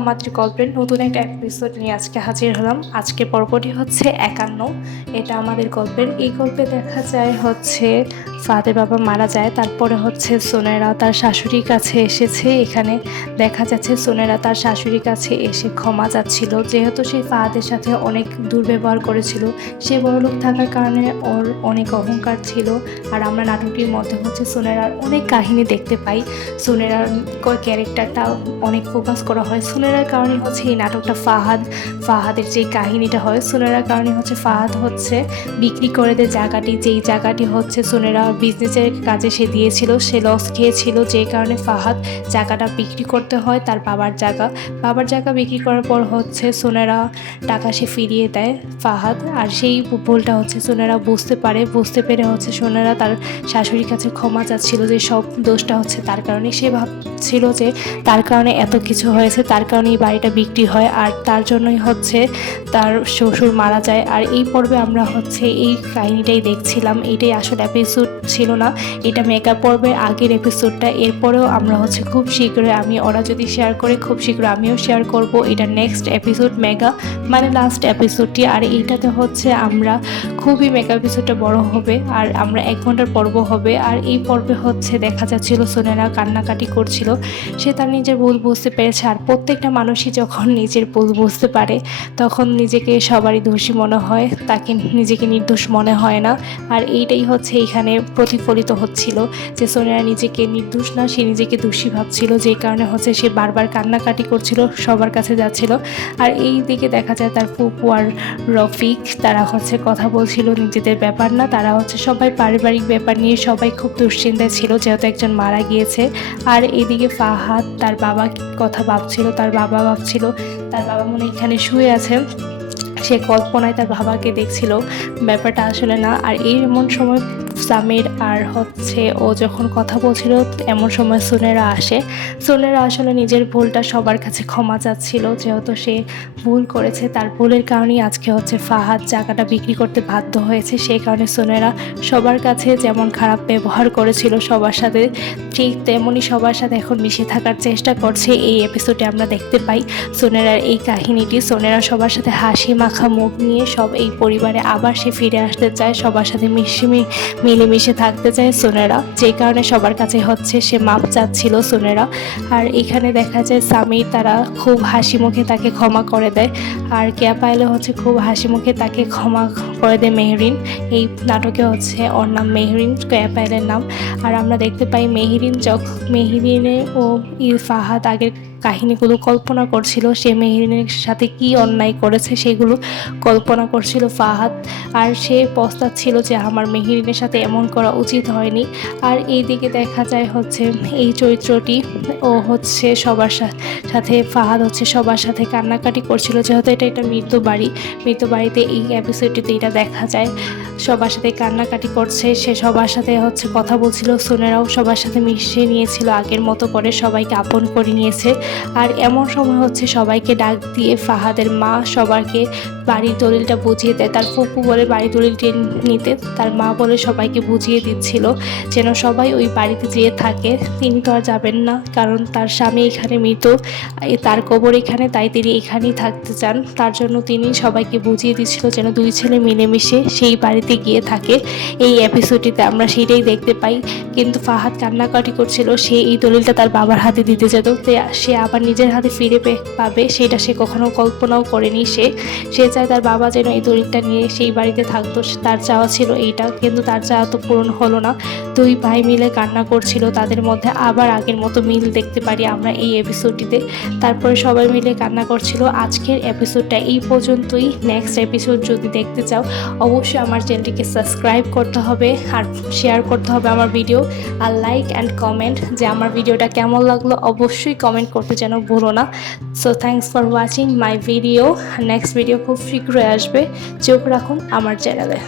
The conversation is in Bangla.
আমাদের গল্পের নতুন একটা এপিসোড নিয়ে আজকে হাজির হলাম। আজকে পর্বটি হচ্ছে 51। এটা আমাদের গল্পের এই গল্পে দেখা যায় হচ্ছে ফাহাদের বাবা মারা যায়, তারপরে হচ্ছে সোনেরা তার শাশুড়ির কাছে এসেছে। এখানে দেখা যাচ্ছে সোনেরা তার শাশুড়ির কাছে এসে ক্ষমা চাচ্ছিল, যেহেতু সে ফাহাদের সাথে অনেক দুর্ব্যবহার করেছিল। সে বড়লোক থাকার কারণে ওর অনেক অহংকার ছিল। আর আমরা নাটকটির মধ্যে হচ্ছে সোনেরার অনেক কাহিনী দেখতে পাই। সোনেরার ক্যারেক্টারটা অনেক ফোকাস করা হয়। সোনেরার কারণে হচ্ছে এই নাটকটা ফাহাদের যে কাহিনীটা হয়, সোনেরার কারণে হচ্ছে ফাহাদ হচ্ছে বিক্রি করে দেয় জায়গাটি, যেই জায়গাটি হচ্ছে সোনেরা বিজনেসের কাজে সে দিয়েছিল, সে লস খেয়েছিল, যে কারণে ফাহাদ জায়গাটা বিক্রি করতে হয়। তার বাবার জায়গা বিক্রি করার পর হচ্ছে সোনেরা টাকা সে ফিরিয়ে দেয় ফাহাদ। আর সেই ভুলটা হচ্ছে সোনেরা বুঝতে পেরে হচ্ছে সোনেরা তার শাশুড়ির কাছে ক্ষমা চাচ্ছিল, যে সব দোষটা হচ্ছে তার কারণে। সে ভাবছিল যে তার কারণে এত কিছু হয়েছে, তার কারণে এই বাড়িটা বিক্রি হয়, আর তার জন্যই হচ্ছে তার শ্বশুর মারা যায়। আর এই পর্বে আমরা হচ্ছে এই কাহিনীটাই দেখছিলাম। এটাই আসলে এপিসোড ছিল না, এটা মেগা পর্বের আগের এপিসোডটা। এরপরেও আমরা হচ্ছে খুব শীঘ্রই, ওরা যদি শেয়ার করে খুব শীঘ্রই আমিও শেয়ার করব এটা নেক্সট এপিসোড মেগা, মানে লাস্ট এপিসোডটি। আর এইটাতে হচ্ছে আমরা খুবই মেগা এপিসোডটা বড় হবে, আর আমরা 1 ঘন্টার পর্ব হবে। আর এই পর্বে হচ্ছে দেখা যাচ্ছিল সোনেরা কান্নাকাটি করছিল, সে তার নিজের ভুল বুঝতে পেরেছে। আর প্রত্যেকটা মানুষই যখন নিজের ভুল বুঝতে পারে তখন নিজেকে সবারই দোষী মনে হয়, তাকে নিজেকে নির্দোষ মনে হয় না। আর এইটাই হচ্ছে এখানে প্রতিফলিত হচ্ছিল, যে সোনেরা নিজেকে নির্দোষ না, সে নিজেকে দোষী ভাবছিল, যে কারণে হচ্ছে সে বারবার কান্নাকাটি করছিল, সবার কাছে যাচ্ছিল। আর এই দিকে দেখা যায় তার ফুপু আর রফিক, তারা হচ্ছে কথা বলছিল নিজেদের ব্যাপার না, তারা হচ্ছে সবাই পারিবারিক ব্যাপার নিয়ে সবাই খুব দুশ্চিন্তায় ছিল, যেহেতু একজন মারা গিয়েছে। আর এদিকে ফাহাদ তার বাবা কথা ভাবছিল, তার বাবা মনে এখানে শুয়ে আছে, সে কল্পনায় তার বাবাকে দেখছিল, ব্যাপারটা আসলে না। আর এই এমন সময় সামির আর হচ্ছে ও যখন কথা বলছিল, এমন সময় সোনেরা আসলে নিজের ভুলটা সবার কাছে ক্ষমা চাচ্ছিল, যেহেতু সে ভুল করেছে, তার ভুলের কারণেই আজকে হচ্ছে ফাহাদ জায়গাটা বিক্রি করতে বাধ্য হয়েছে। সেই কারণে সোনেরা সবার কাছে যেমন খারাপ ব্যবহার করেছিল সবার সাথে, ঠিক তেমনই সবার সাথে এখন মিশে থাকার চেষ্টা করছে। এই এপিসোডে আমরা দেখতে পাই সোনেরার এই কাহিনীটি। সোনেরা সবার সাথে হাসি মাখা মুখ নিয়ে সব এই পরিবারে আবার সে ফিরে আসতে চায়, সবার সাথে মিলেমিশে থাকতে চায় সোনেরা, যে কারণে সবার কাছে হচ্ছে সে মাপ চাচ্ছিল সোনেরা। আর এখানে দেখা যায় সামির তারা খুব হাসি মুখে তাকে ক্ষমা করে দেয়, আর কেয়া পাইলে হচ্ছে খুব হাসি মুখে তাকে ক্ষমা করে দেয় মেহরিন। এই নাটকে হচ্ছে ওর নাম মেহরিন, কেয়া পাইলের নাম। আর আমরা দেখতে পাই মেহরিনে ও ফাহাদ আগের কাহিনীগুলো কল্পনা করছিল, সে মেহরিনের সাথে কি অন্যায় করেছে সেগুলো কল্পনা করছিল ফাহাদ। আর সে পস্তাচ্ছিল যে আমার মেহরিনের সাথে এমন করা উচিত হয়নি। আর এই দিকে দেখা যায় হচ্ছে এই চরিত্রটি ও হচ্ছে সবার সাথে ফাহাদ হচ্ছে সবার সাথে কান্নাকাটি করছিল, যেহেতু এটা মৃত্যু বাড়িতে এই এপিসোডটিতে এটা দেখা যায়। সবার সাথে কান্নাকাটি করছে, সে সবার সাথে হচ্ছে কথা বলছিল, সোনেরাও সবার সাথে মিশিয়ে নিয়েছিল, আগের মতো করে সবাইকে আপন করে নিয়েছে। আর এমন সময় হচ্ছে সবাইকে ডাক দিয়ে ফাহাদের মা সবাইকে বাড়ির দলিলটা বুঝিয়ে দেয়। তার ফুপু বলে বাড়ির দলিলটি নিতে, তার মা বলে সবাইকে বুঝিয়ে দিচ্ছিল যেন সবাই ওই বাড়িতে যেয়ে থাকে। তিনি তো আর যাবেন না, কারণ তার স্বামী এখানে মৃত, তার কবর এখানে, তাই তিনি এখানেই থাকতে চান। তার জন্য তিনি সবাইকে বুঝিয়ে দিচ্ছিল যেন 2 ছেলে মিলেমিশে সেই বাড়িতে গিয়ে থাকে। এই এপিসোডটিতে আমরা সেটাই দেখতে পাই। কিন্তু ফাহাদ কান্নাকাটি করছিল, সে এই দলিলটা তার বাবার হাতে দিতে যেত, সে আবার নিজের হাতে ফিরে পাবে সেটা সে কখনো কল্পনাও করেনি। সে চায় তার বাবা যেন এই দলিলটা নিয়ে সেই বাড়িতে থাকতো, তার চাওয়া ছিল এইটা, কিন্তু তার চাওয়া তো পূরণ হলো না। 2 ভাই মিলে কান্না করছিল, তাদের মধ্যে আবার আগের মতো মিল দেখতে পারি আমরা এই এপিসোডটিতে। তারপরে সবাই মিলে কান্না করছিল। আজকের এপিসোডটা এই পর্যন্তই। নেক্সট এপিসোড যদি দেখতে চাও অবশ্যই আমার চ্যানেলটিকে সাবস্ক্রাইব করতে হবে, আর শেয়ার করতে হবে আমার ভিডিও, আর লাইক অ্যান্ড কমেন্ট, যে আমার ভিডিওটা কেমন লাগলো অবশ্যই কমেন্ট করতে যেন ভুলো না। So thanks for watching my video. Next video খুব শীঘ্রই আসবে, চোখ রাখুন আমার চ্যানেলে।